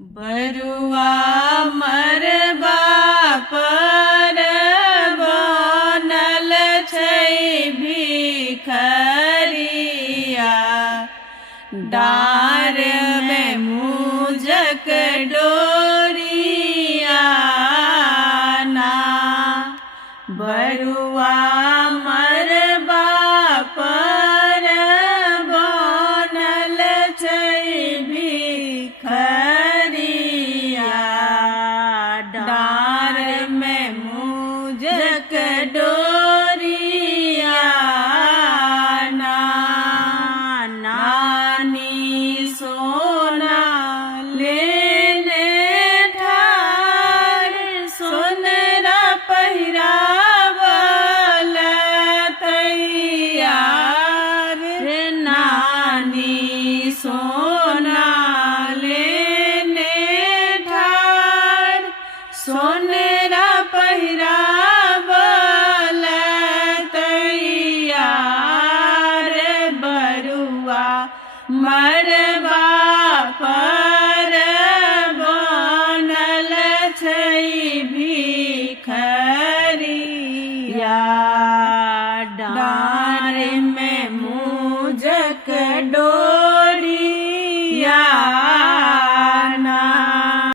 बरुआ मरबा पर बनल छै भिखरिया, डार में मुजक डोरिया ना। बरुआ मरबा पर बनल छै भिखरिया, डार में मुजक डोरिया ना। नानी सोना लेने ठार, सोनरा पहिरावल तैयार। नानी सोना लेने ठार, सोनरा पहिरावल तैयार। बरुआ मर